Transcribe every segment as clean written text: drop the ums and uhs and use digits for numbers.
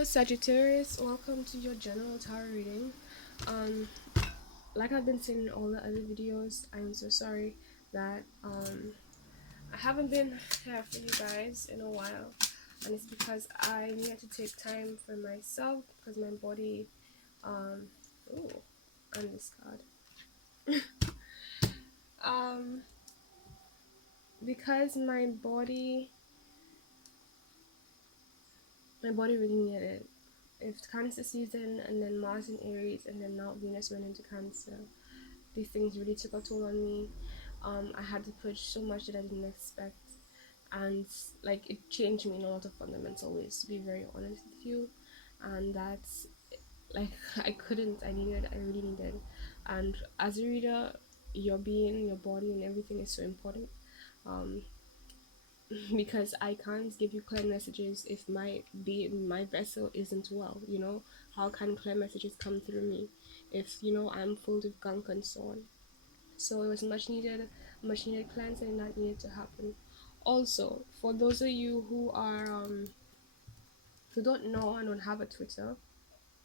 Hello Sagittarius, welcome to your general tarot reading. Um, like I've been saying in all the other videos, I'm so sorry that I haven't been here for you guys in a while, and it's because I needed to take time for myself because my body, ooh, and this card, um, because my body really needed it. It's Cancer season, and then Mars in Aries, and then now Venus went into Cancer. These things really took a toll on me. I had to push so much that I didn't expect, and like it changed me in a lot of fundamental ways. To be very honest with you, and that's like I needed, I really needed. And as a reader, your being, your body, and everything is so important. Um, because I can't give you clear messages if my vessel isn't well. How can clear messages come through me if I'm full of gunk and so on? So it was much needed cleanse, and that needed to happen. Also, for those of you who don't know and don't have a Twitter,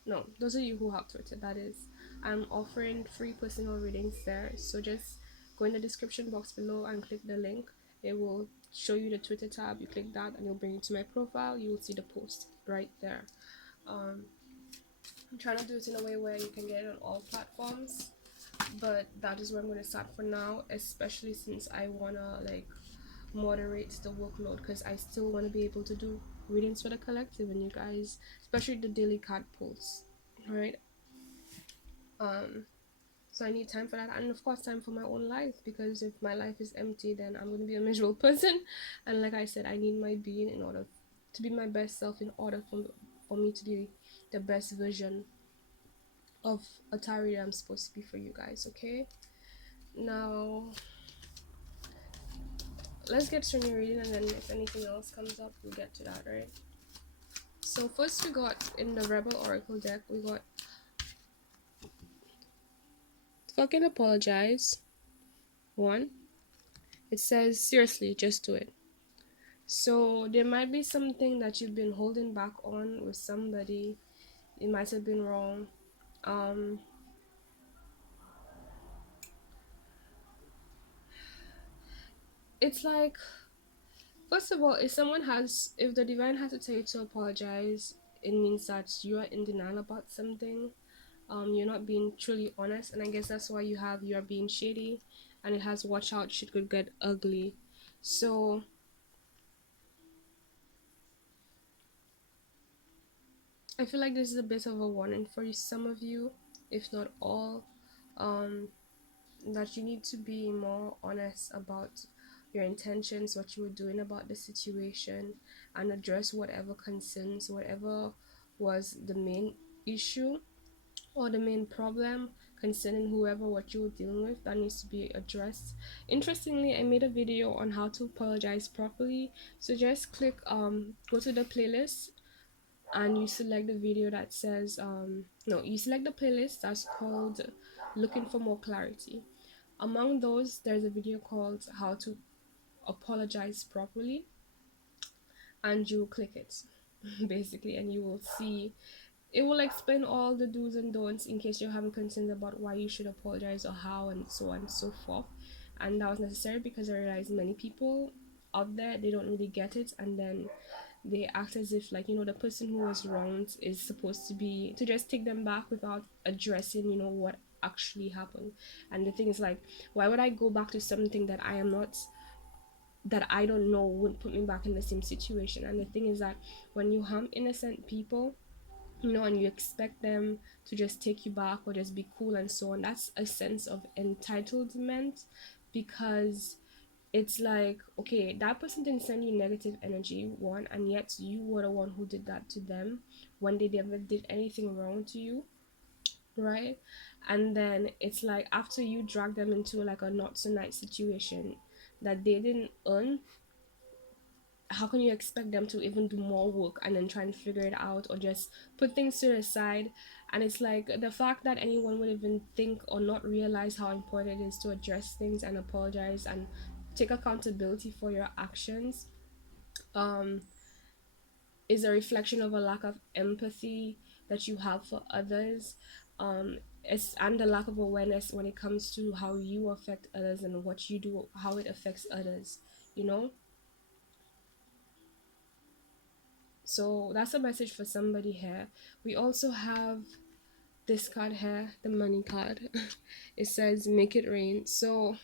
no, those of you who have Twitter, that is, I'm offering free personal readings there. So just go in the description box below and click the link. It will show you the Twitter tab. You click that and it'll bring you to my profile. You will see the post right there. um I'm trying to do it in a way where you can get it on all platforms, but that is where I'm going to start for now, especially since I want to like moderate the workload, because I still want to be able to do readings for the collective and you guys, especially the daily card pulls. All right. um so I need time for that, and of course time for my own life, because if my life is empty, then I'm going to be a miserable person. And like I said, I need my being in order to be my best self, in order for me to be the best version of a tarot I'm supposed to be for you guys. Okay, now let's get to new reading, and then if anything else comes up, we'll get to that, right? So first we got in the Rebel Oracle deck, we got fucking apologize. One, it says seriously, just do it. So there might be something that you've been holding back on with somebody. It might have been wrong. Um, it's like, first of all, if the divine has to tell you to apologize, it means that you are in denial about something. You're not being truly honest, and I guess that's why you're being shady, and it has watch out, shit could get ugly. So I feel like this is a bit of a warning for some of you, if not all, um, that you need to be more honest about your intentions, what you were doing about the situation, and address whatever concerns, whatever was the main issue or the main problem concerning whoever what you were dealing with, that needs to be addressed. Interestingly, I made a video on how to apologize properly. So just click go to the playlist, and you select the video that says no, you select the playlist that's called Looking for More Clarity. Among those, there's a video called How to Apologize Properly, and you click it basically, and you will see, it will explain all the do's and don'ts in case you're having concerns about why you should apologize or how, and so on and so forth. And that was necessary because I realized many people out there, they don't really get it, and then they act as if, like, the person who was wronged is supposed to just take them back without addressing what actually happened. And the thing is, like, why would I go back to something that I don't know would put me back in the same situation? And the thing is that when you harm innocent people, and you expect them to just take you back or just be cool and so on, that's a sense of entitlement. Because it's like, okay, that person didn't send you negative energy, one, and yet you were the one who did that to them when they never did anything wrong to you, right? And then it's like, after you drag them into like a not so nice situation that they didn't earn, how can you expect them to even do more work and then try and figure it out, or just put things to the side? And it's like, the fact that anyone would even think or not realize how important it is to address things and apologize and take accountability for your actions, um is a reflection of a lack of empathy that you have for others. And the lack of awareness when it comes to how you affect others and what you do, how it affects others, you know. So that's a message for somebody here. We also have this card here, the money card. It says make it rain. So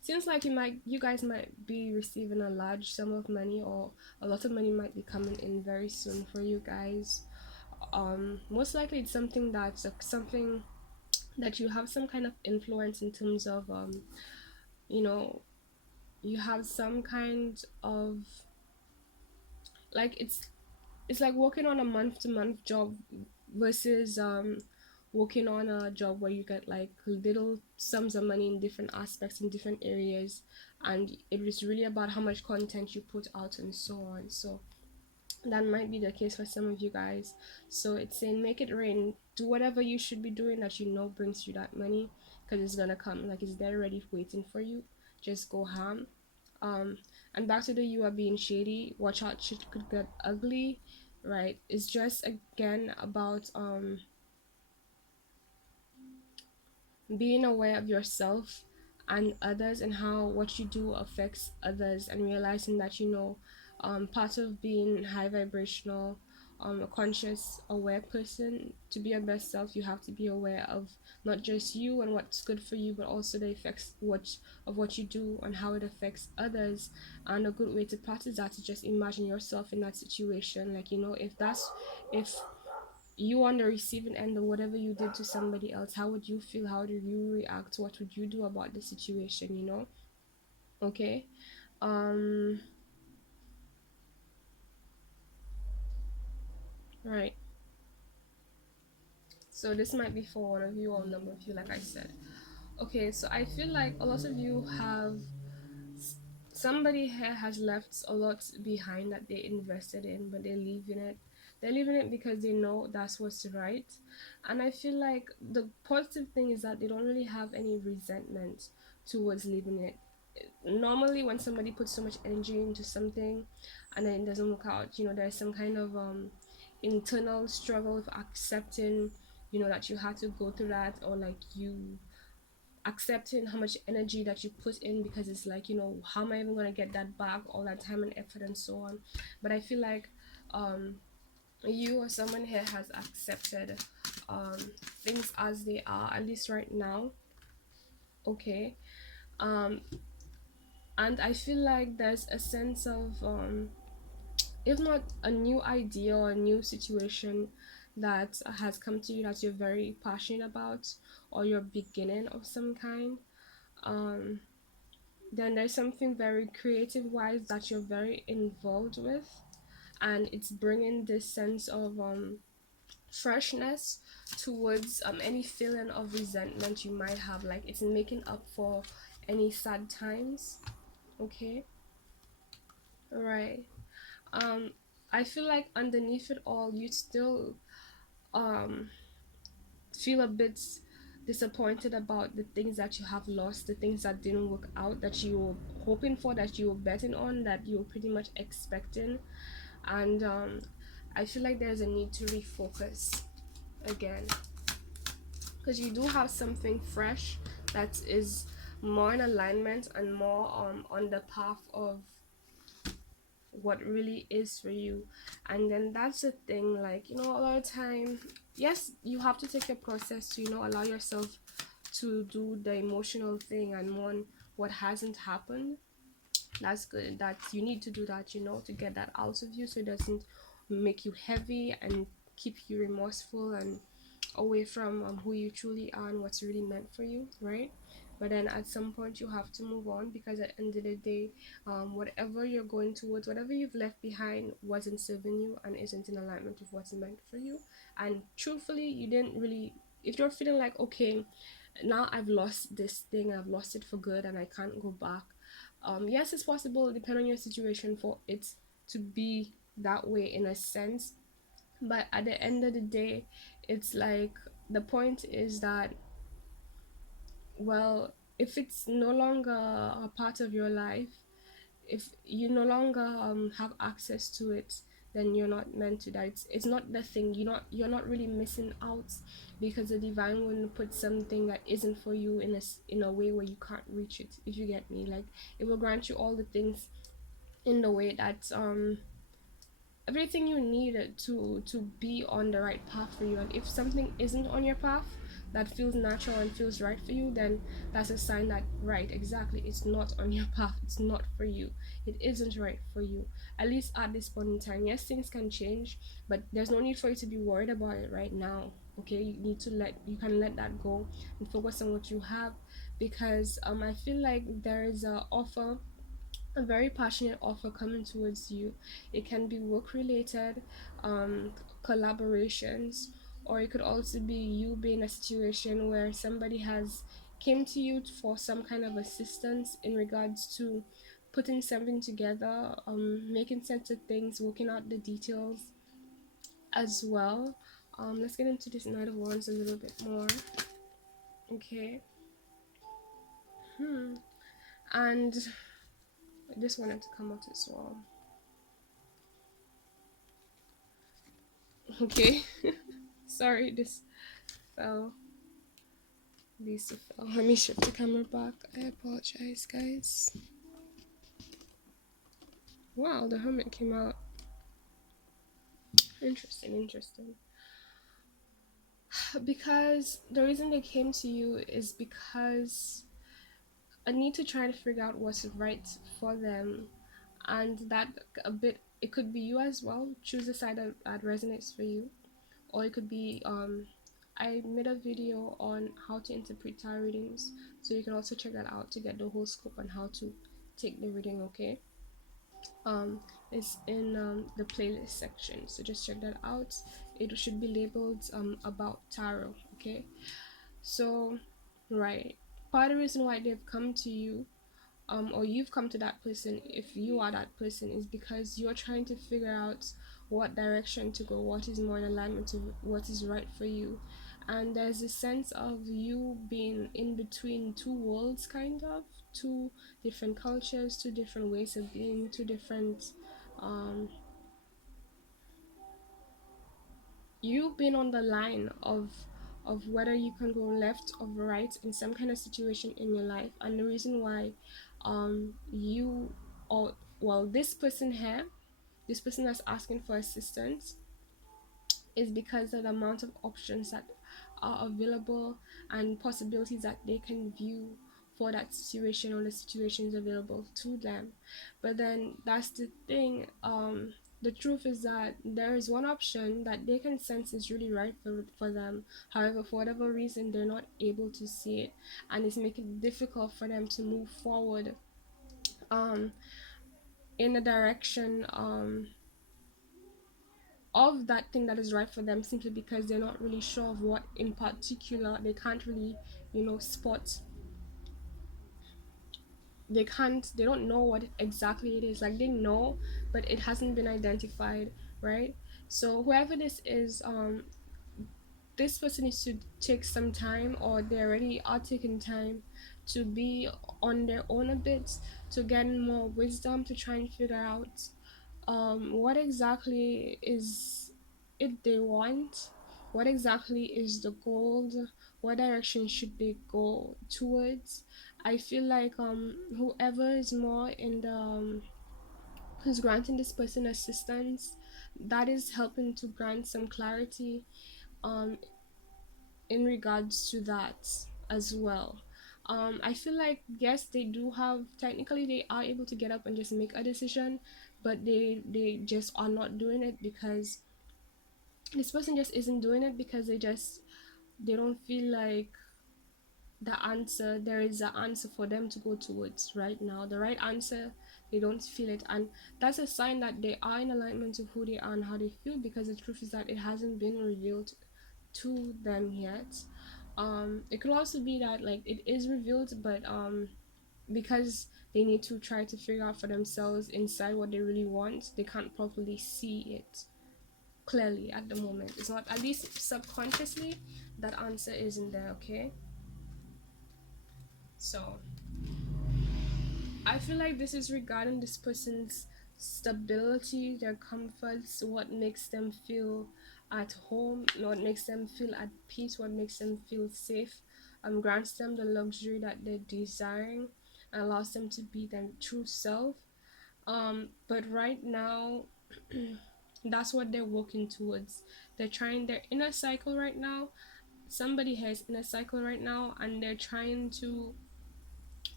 seems like you guys might be receiving a large sum of money, or a lot of money might be coming in very soon for you guys. Most likely it's something that's something that you have some kind of influence in terms of, you know, you have some kind of, like, it's like working on a month to month job versus working on a job where you get like little sums of money in different aspects in different areas, and it is really about how much content you put out and so on. So that might be the case for some of you guys. So it's saying make it rain, do whatever you should be doing that you know brings you that money, because it's gonna come, like it's there ready waiting for you. Just go ham. um and back to the you are being shady, watch out, shit could get ugly, right? It's just again about being aware of yourself and others, and how what you do affects others, and realizing that, you know, part of being high vibrational, a conscious aware person, to be your best self you have to be aware of not just you and what's good for you, but also the effects what you do and how it affects others. And a good way to practice that is just imagine yourself in that situation, like, you know, if you on the receiving end of whatever you did to somebody else, how would you feel? How do you react? What would you do about the situation, you know? Okay. um right, so this might be for one of you or a number of you, like I said. Okay, so I feel like a lot of you have, somebody here has left a lot behind that they invested in, but they're leaving it. They're leaving it because they know that's what's right. And I feel like the positive thing is that they don't really have any resentment towards leaving it. Normally when somebody puts so much energy into something and then it doesn't work out, you know, there's some kind of internal struggle with accepting, you know, that you had to go through that, or like you accepting how much energy that you put in, because it's like, you know, how am I even going to get that back, all that time and effort and so on. But I feel like um you or someone here has accepted um things as they are, at least right now. Okay. um and I feel like there's a sense of if not a new idea or a new situation that has come to you that you're very passionate about, or you're beginning of some kind. um then there's something very creative wise that you're very involved with, and it's bringing this sense of freshness towards any feeling of resentment you might have, like it's making up for any sad times. Okay. All right. um I feel like underneath it all you still um feel a bit disappointed about the things that you have lost, the things that didn't work out, that you were hoping for, that you were betting on, that you were pretty much expecting. And I feel like there's a need to refocus again, because you do have something fresh that is more in alignment and more on the path of what really is for you. And then that's the thing, like, you know, a lot of time, yes, you have to take a process to, you know, allow yourself to do the emotional thing and mourn what hasn't happened. That's good, that you need to do that, you know, to get that out of you, so it doesn't make you heavy and keep you remorseful and away from who you truly are and what's really meant for you, right? But then at some point you have to move on, because at the end of the day, whatever you're going towards, whatever you've left behind wasn't serving you and isn't in alignment with what's meant for you. And truthfully, you didn't really, if you're feeling like, okay, now I've lost this thing, I've lost it for good and I can't go back. Yes, it's possible, depending on your situation, for it to be that way in a sense. But at the end of the day, it's like, the point is that, well, if it's no longer a part of your life, if you no longer have access to it, then you're not meant to. That it's not the thing. You're not really missing out, because the divine wouldn't put something that isn't for you in a way where you can't reach it, if you get me. Like, it will grant you all the things in the way that everything you need to be on the right path for you. And if something isn't on your path that feels natural and feels right for you, then that's a sign that, right, exactly, it's not on your path, it's not for you, it isn't right for you, at least at this point in time. Yes, things can change, but there's no need for you to be worried about it right now. Okay, you can let that go and focus on what you have. Because I feel like there is a very passionate offer coming towards you. It can be work related, collaborations, or it could also be you being in a situation where somebody has came to you for some kind of assistance in regards to putting something together, making sense of things, working out the details as well. Let's get into this Knight of Wands a little bit more. Okay. And this wanted to come out as well. Okay. Sorry, this fell. These two fell. Let me shift the camera back. I apologize, guys. Wow, the hermit came out. Interesting, interesting. Because the reason they came to you is because I need to try to figure out what's right for them, and that a bit, it could be you as well. Choose the side that resonates for you, or it could be I made a video on how to interpret tarot readings, so you can also check that out to get the whole scope on how to take the reading. Okay, um it's in the playlist section, so just check that out. It should be labeled about tarot. Okay, so right, part of the reason why they've come to you, or you've come to that person, if you are that person, is because you're trying to figure out what direction to go, what is more in alignment to what is right for you. And there's a sense of you being in between two worlds, kind of two different cultures, two different ways of being, two different um you've been on the line of whether you can go left or right in some kind of situation in your life. And the reason why you, or well, this person here, this person that's asking for assistance, is because of the amount of options that are available and possibilities that they can view for that situation, or the situations available to them. But then that's the thing, the truth is that there is one option that they can sense is really right for them. However, for whatever reason, they're not able to see it, and it's making it difficult for them to move forward um in a direction of that thing that is right for them, simply because they're not really sure of what in particular. They can't really, spot. They don't know what exactly it is. Like, they know, but it hasn't been identified, right? So whoever this is, this person needs to take some time, or they already are taking time to be on their own a bit, to gain more wisdom, to try and figure out what exactly is it they want, what exactly is the goal, what direction should they go towards. I feel like whoever is more in the who's granting this person assistance, that is helping to grant some clarity um in regards to that as well. I feel like, yes, they do have, technically they are able to get up and just make a decision, but they just are not doing it, because this person just isn't doing it, because they don't feel like there is an answer for them to go towards right now, the right answer. They don't feel it, and that's a sign that they are in alignment with who they are and how they feel, because the truth is that it hasn't been revealed to them yet. It could also be that, like, it is revealed, but because they need to try to figure out for themselves inside what they really want, they can't properly see it clearly at the moment. It's not, at least subconsciously, that answer isn't there. Okay, so I feel like this is regarding this person's stability, their comforts, what makes them feel at home, what makes them feel at peace, what makes them feel safe, grants them the luxury that they're desiring, and allows them to be their true self. But right now, that's what they're working towards. They're trying their inner cycle right now. Somebody has inner cycle right now, and they're trying to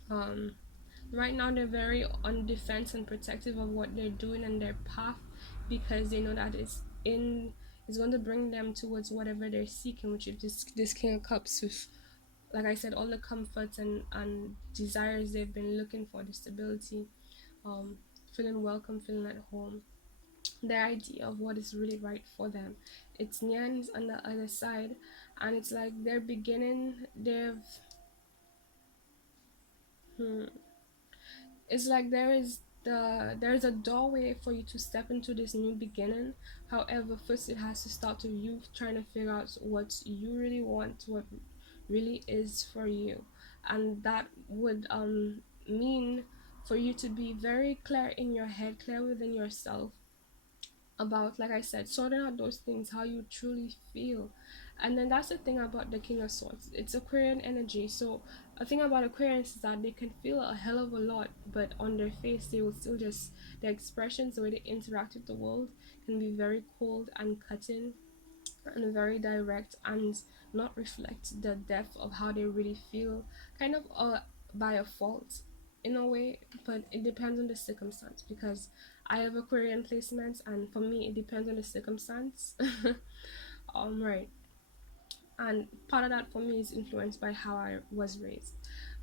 um right now they're very on defense and protective of what they're doing and their path, because they know that it's going to bring them towards whatever they're seeking, which is this King of Cups with, like I said, all the comforts and desires they've been looking for, the stability, um feeling welcome, feeling at home, the idea of what is really right for them. It's Nyan's on the other side, and it's like they're beginning, hmm, it's like there's a doorway for you to step into this new beginning. However, first it has to start with you trying to figure out what you really want, what really is for you. And that would mean for you to be very clear in your head, clear within yourself about, like I said, sorting out those things, how you truly feel. And then that's the thing about the King of Swords. It's Aquarian energy. So a thing about Aquarians is that they can feel a hell of a lot, but on their face they will still just, their expressions, the way they interact with the world can be very cold and cutting and very direct, and not reflect the depth of how they really feel, kind of by a fault in a way. But it depends on the circumstance, because I have Aquarian placements, and for me it depends on the circumstance. Right. And part of that for me is influenced by how I was raised.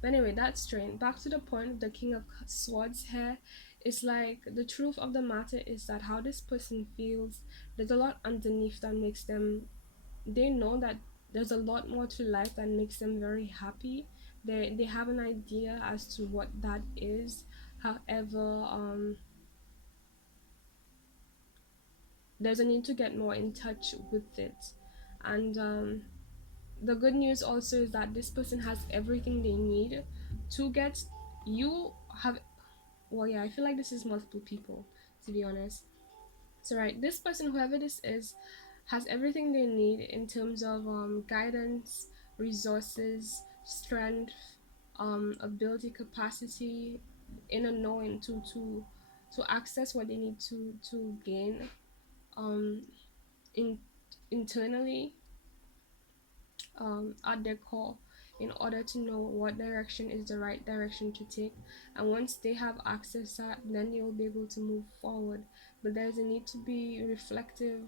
But anyway, that's strange. Back to the point of the King of Swords here. It's like the truth of the matter is that how this person feels, there's a lot underneath that makes them, they know that there's a lot more to life that makes them very happy. They have an idea as to what that is. However, there's a need to get more in touch with it. And the good news also is that this person has everything they need to get, you have, well, yeah, I feel like this is multiple people, to be honest. So right, this person, whoever this is, has everything they need in terms of guidance, resources, strength, ability, capacity, inner knowing to access what they need to gain um in internally, at their core, in order to know what direction is the right direction to take. And once they have access to that, then they will be able to move forward. But there's a need to be reflective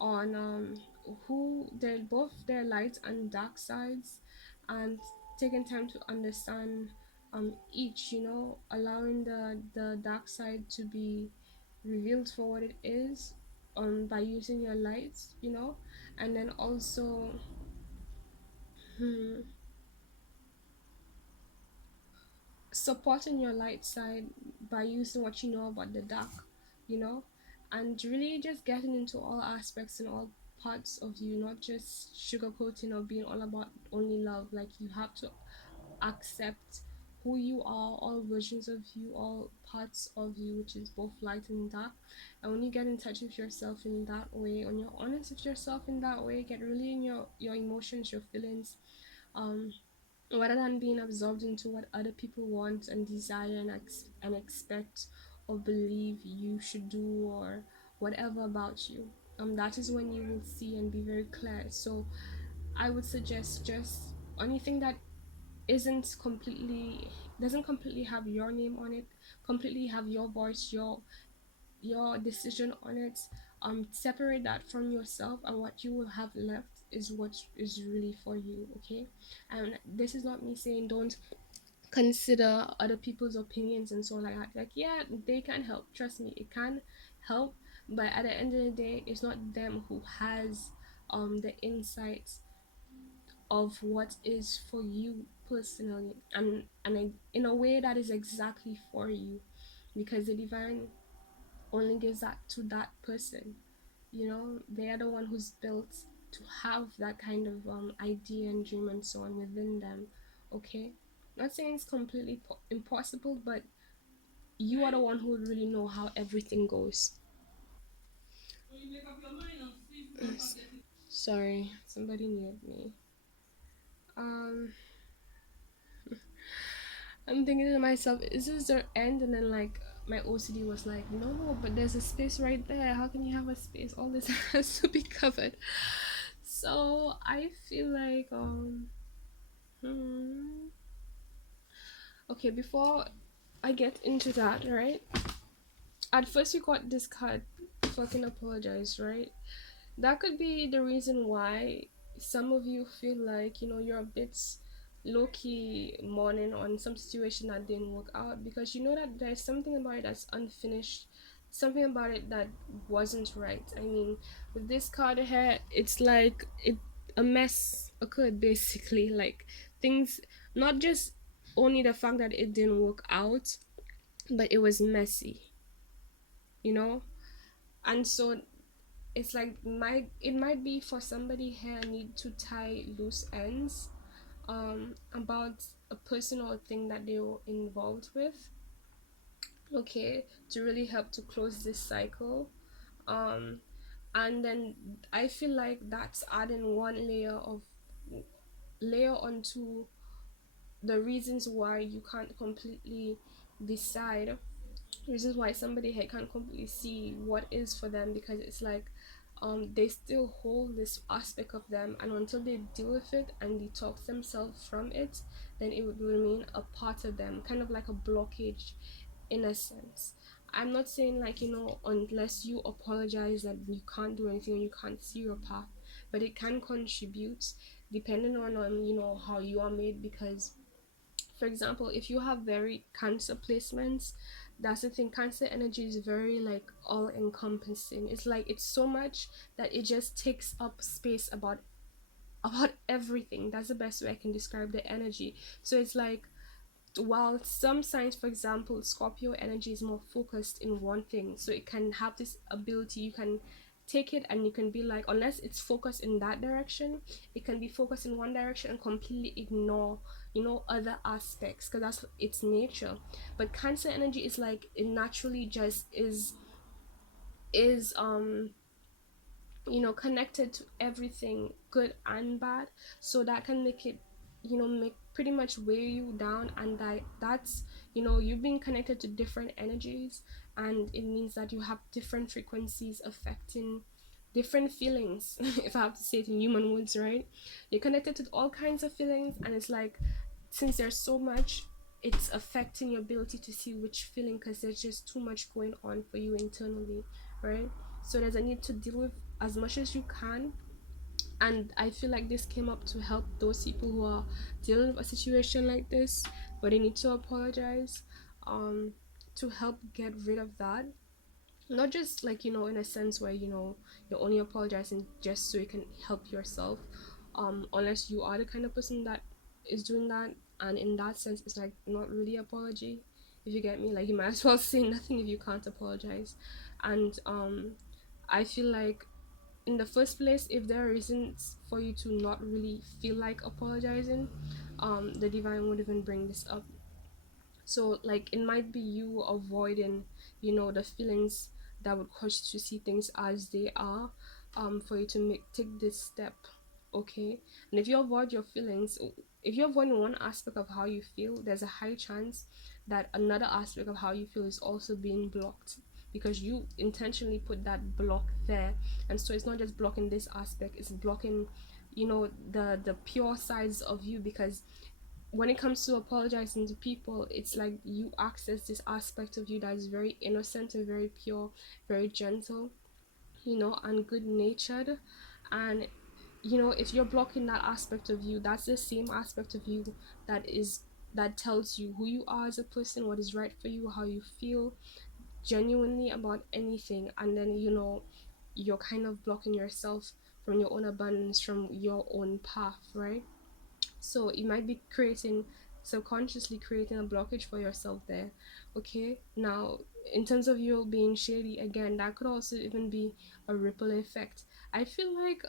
on who their, both their light and dark sides, and taking time to understand each, you know, allowing the dark side to be revealed for what it is, by using your lights, you know. And then also, hmm, supporting your light side by using what you know about the dark, you know, and really just getting into all aspects and all parts of you, not just sugarcoating or being all about only love. Like, you have to accept who you are, all versions of you, all parts of you, which is both light and dark. And when you get in touch with yourself in that way, when you're honest with yourself in that way, get really in your emotions, your feelings, um rather than being absorbed into what other people want and desire and expect or believe you should do, or whatever about you. That is when you will see and be very clear. So I would suggest, just anything that isn't completely, doesn't completely have your name on it, completely have your voice, your decision on it, separate that from yourself, and what you will have left is what is really for you. Okay. And this is not me saying don't consider other people's opinions and so on, like that. Like, yeah, they can help, trust me, it can help. But at the end of the day, it's not them who has the insights of what is for you personally, and in a way that is exactly for you, because the divine only gives that to that person. You know, they are the one who's built to have that kind of idea and dream and so on within them. Okay, not saying it's completely impossible, but you are the one who would really know how everything goes. Yes. Sorry, somebody near me. Um, I'm thinking to myself, is this their end? And then like my OCD was like, no, but there's a space right there. How can you have a space? All this has to be covered. So I feel like hmm, okay, before I get into that, right? At first you got this card, fucking apologize, right? That could be the reason why some of you feel like, you're a bit low-key mourning on some situation that didn't work out, because you know that there's something about it that's unfinished, something about it that wasn't right. I mean, with this card here, it's like a mess occurred basically. Like, things, not just only the fact that it didn't work out, but it was messy, you know. And so it's like, it might be for somebody here need to tie loose ends about a person or thing that they were involved with, okay, to really help to close this cycle. um and then I feel like that's adding one layer onto the reasons why you can't completely decide, reasons why somebody here can't completely see what is for them, because it's like they still hold this aspect of them, and until they deal with it and detox themselves from it, then it would remain a part of them, kind of like a blockage in a sense. I'm not saying like, unless you apologize that you can't do anything or you can't see your path, but it can contribute depending on how you are made. Because for example, if you have very cancer placements, that's the thing, cancer energy is very like all encompassing. It's like it's so much that it just takes up space about everything. That's the best way I can describe the energy. So it's like, while some signs, for example Scorpio energy, is more focused in one thing, so it can have this ability, you can take it and you can be like, unless it's focused in that direction, it can be focused in one direction and completely ignore other aspects, because that's its nature. But Cancer energy is like, it naturally just is connected to everything, good and bad. So that can make it, make pretty much weigh you down, and that's you've been connected to different energies, and it means that you have different frequencies affecting different feelings. If I have to say it in human words, right? You're connected to all kinds of feelings, and it's like, since there's so much, it's affecting your ability to see which feeling, because there's just too much going on for you internally, right? So there's a need to deal with as much as you can. And I feel like this came up to help those people who are dealing with a situation like this, but they need to apologize, um to help get rid of that. Not just like, in a sense where you're only apologizing just so you can help yourself, unless you are the kind of person that is doing that. And in that sense, it's like not really apology, if you get me. Like, you might as well say nothing if you can't apologize. And I feel like, in the first place, if there are reasons for you to not really feel like apologizing, the divine would even bring this up. So like, it might be you avoiding the feelings that would cause you to see things as they are, for you to take this step, okay? And if you avoid your feelings, if you avoid one aspect of how you feel, there's a high chance that another aspect of how you feel is also being blocked, because you intentionally put that block there. And so it's not just blocking this aspect, it's blocking the pure sides of you. Because when it comes to apologizing to people, it's like you access this aspect of you that is very innocent and very pure, very gentle, and good natured. And if you're blocking that aspect of you, that's the same aspect of you that tells you who you are as a person, what is right for you, how you feel genuinely about anything. And then you're kind of blocking yourself from your own abundance, from your own path, right? So it might be creating, subconsciously creating a blockage for yourself there. Okay, now in terms of you being shady, again, that could also even be a ripple effect. I feel like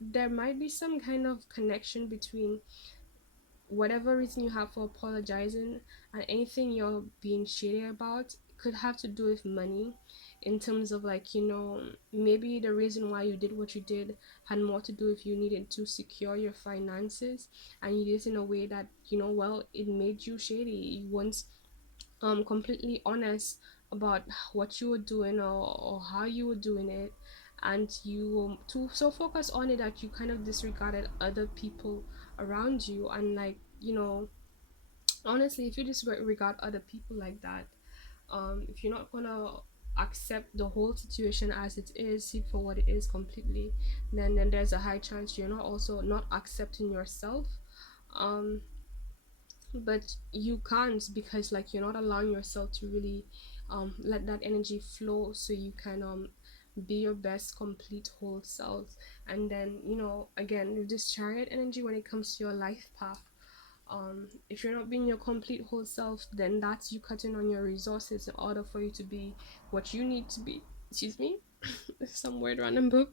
there might be some kind of connection between whatever reason you have for apologizing, and anything you're being shady about could have to do with money, in terms of like, maybe the reason why you did what you did had more to do with you needed to secure your finances, and you did it in a way that, well, it made you shady. You weren't completely honest about what you were doing, or how you were doing it, and you too so focused on it that you kind of disregarded other people around you. And like, honestly, if you disregard other people like that, if you're not gonna accept the whole situation as it is, see it for what it is completely, then there's a high chance you're not also not accepting yourself. um but you can't, because like you're not allowing yourself to really let that energy flow, so you can be your best complete whole self. And then, again, with this chariot energy, when it comes to your life path, if you're not being your complete whole self, then that's you cutting on your resources in order for you to be what you need to be. Excuse me. Some weird random book.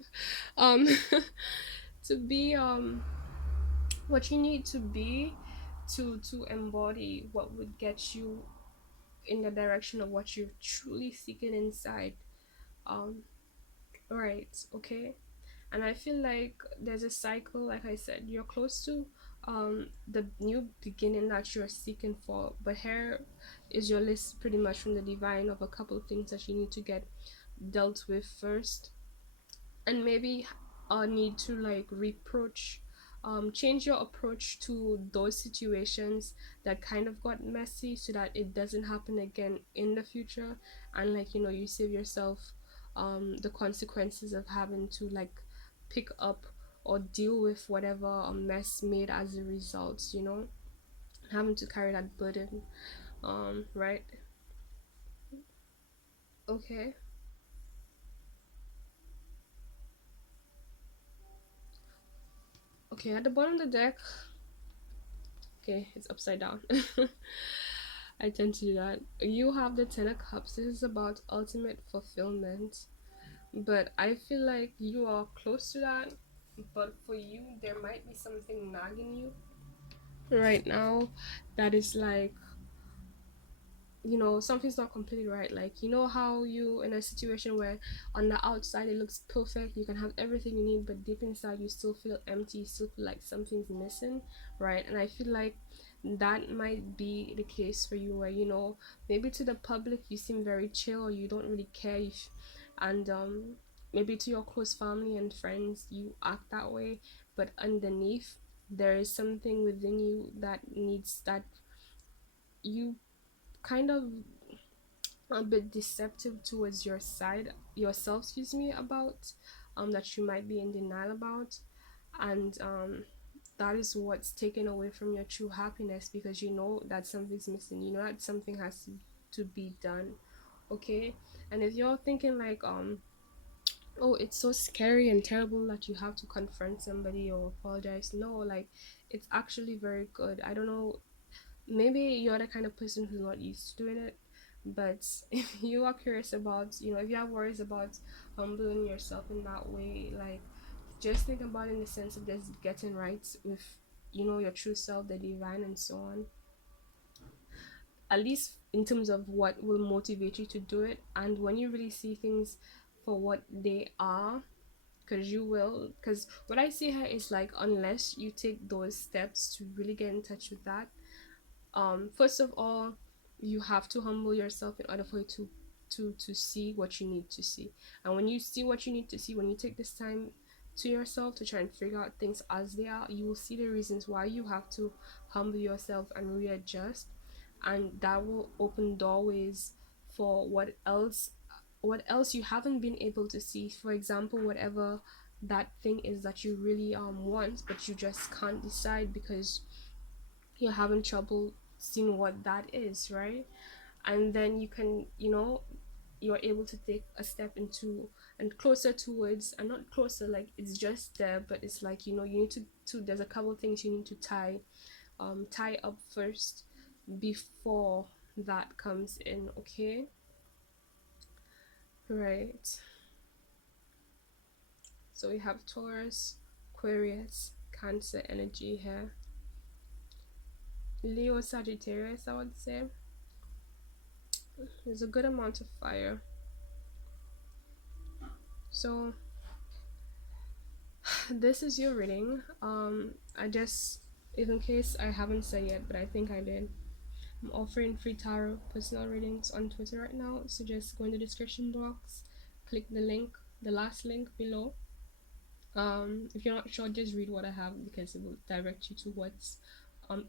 um to be what you need to be, to embody what would get you in the direction of what you're truly seeking inside. um right, okay. And I feel like there's a cycle, like I said, you're close to the new beginning that you're seeking for, but here is your list pretty much from the divine of a couple of things that you need to get dealt with first. And maybe need to like reproach, change your approach to those situations that kind of got messy, so that it doesn't happen again in the future. And like, you save yourself the consequences of having to like pick up or deal with whatever a mess made as a result, having to carry that burden. Right. Okay. Okay, at the bottom of the deck. Okay, it's upside down. I tend to do that. You have the Ten of Cups. This is about ultimate fulfillment. But I feel like you are close to that. But for you, there might be something nagging you right now that is like, something's not completely right. Like, how you in a situation where on the outside it looks perfect, you can have everything you need, but deep inside you still feel empty, you still feel like something's missing, right? And I feel like that might be the case for you, where, maybe to the public you seem very chill, or you don't really care if, and maybe to your close family and friends you act that way, but underneath there is something within you that needs that you kind of a bit deceptive towards yourself, excuse me, about, that you might be in denial about. And that is what's taken away from your true happiness, because you know that something's missing, you know that something has to be done. Okay. And if you're thinking like, oh, it's so scary and terrible that you have to confront somebody or apologize, no, like, it's actually very good. I don't know, maybe you're the kind of person who's not used to doing it, but if you are curious about, if you have worries about humbling yourself in that way, like, just think about it in the sense of just getting right with, your true self, the divine, and so on. At least in terms of what will motivate you to do it, and when you really see things for what they are, because you will, because what I see here is like, unless you take those steps to really get in touch with that, first of all, you have to humble yourself in order for you to see what you need to see. And when you see what you need to see, when you take this time to yourself to try and figure out things as they are, you will see the reasons why you have to humble yourself and readjust. And that will open doorways for what else you haven't been able to see. For example, whatever that thing is that you really want, but you just can't decide because you're having trouble seeing what that is, right? And then you can, you're able to take a step into and closer towards, and not closer like it's just there, but it's like, you need to there's a couple things you need to tie up first before that comes in. Okay. Right. So we have Taurus, Aquarius, Cancer energy here. Leo, Sagittarius, I would say. There's a good amount of fire. So this is your reading. I just, if in case I haven't said yet, but I think I did, I'm offering free tarot personal readings on Twitter right now. So just go in the description box, click the link, the last link below. If you're not sure, just read what I have because it will direct you to what's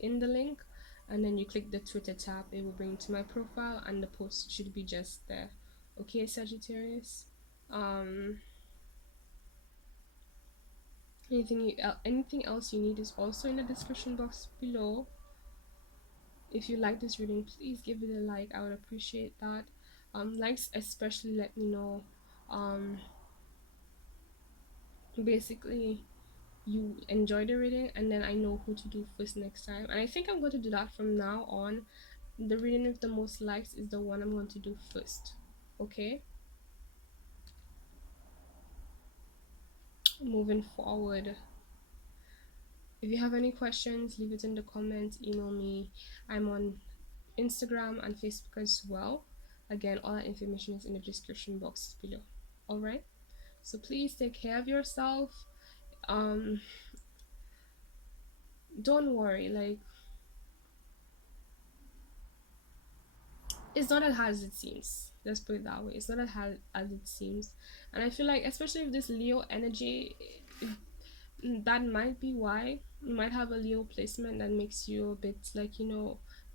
in the link, and then you click the Twitter tab. It will bring you to my profile, and the post should be just there. Okay, Sagittarius. Um, anything else you need is also in the description box below. If you like this reading, please give it a like. I would appreciate that. Likes especially let me know. Um, basically you enjoy the reading, and then I know who to do first next time. And I think I'm going to do that from now on. The reading with the most likes is the one I'm going to do first. Okay, moving forward. If you have any questions, leave it in the comments, email me. I'm on Instagram and Facebook as well. Again, all that information is in the description box below. Alright? So please take care of yourself. Um, don't worry, like it's not as hard as it seems. Let's put it that way. It's not as hard as it seems. And I feel like, especially with this Leo energy, that might be why you might have a Leo placement that makes you a bit like,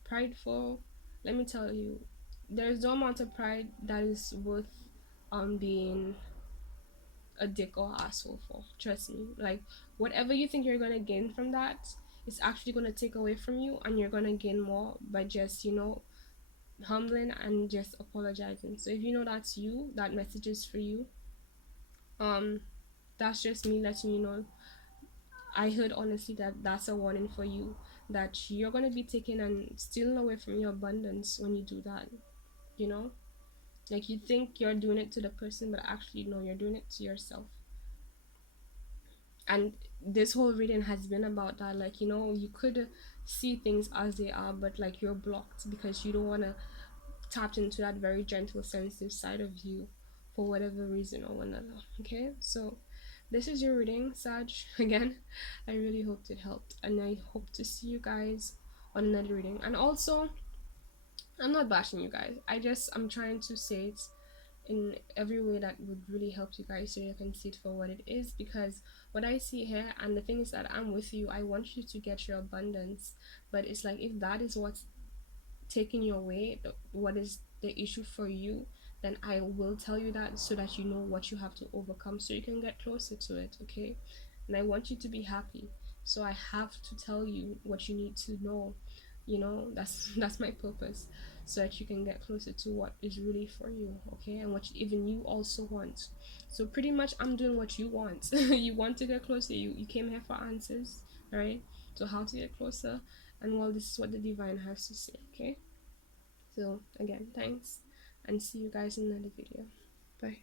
prideful. Let me tell you, there's no amount of pride that is worth being a dick or asshole for. Trust me. Like, whatever you think you're gonna gain from that, it's actually gonna take away from you, and you're gonna gain more by just, humbling and just apologizing. So if you know that's you, that message is for you. Um, that's just me letting you know. I heard honestly that that's a warning for you, that you're gonna be taken and stealing away from your abundance when you do that. You know, like you think you're doing it to the person, but actually no, you're doing it to yourself. And this whole reading has been about that. Like, you could see things as they are, but like you're blocked because you don't want to tapped into that very gentle, sensitive side of you for whatever reason or another. Okay, so this is your reading, Sag. Again, I really hoped it helped, and I hope to see you guys on another reading. And also, I'm not bashing you guys. I'm trying to say it in every way that would really help you guys so you can see it for what it is, because what I see here, and the thing is that I'm with you. I want you to get your abundance, but it's like if that is what's taking you away, what is the issue for you, then I will tell you that so that you know what you have to overcome so you can get closer to it. Okay, and I want you to be happy, so I have to tell you what you need to know. That's that's my purpose, so that you can get closer to what is really for you. Okay, and what even you also want. So pretty much I'm doing what you want. You want to get closer, you came here for answers. All right, so how to get closer, and well, this is what the divine has to say. Okay, so again, thanks, and see you guys in another video. Bye.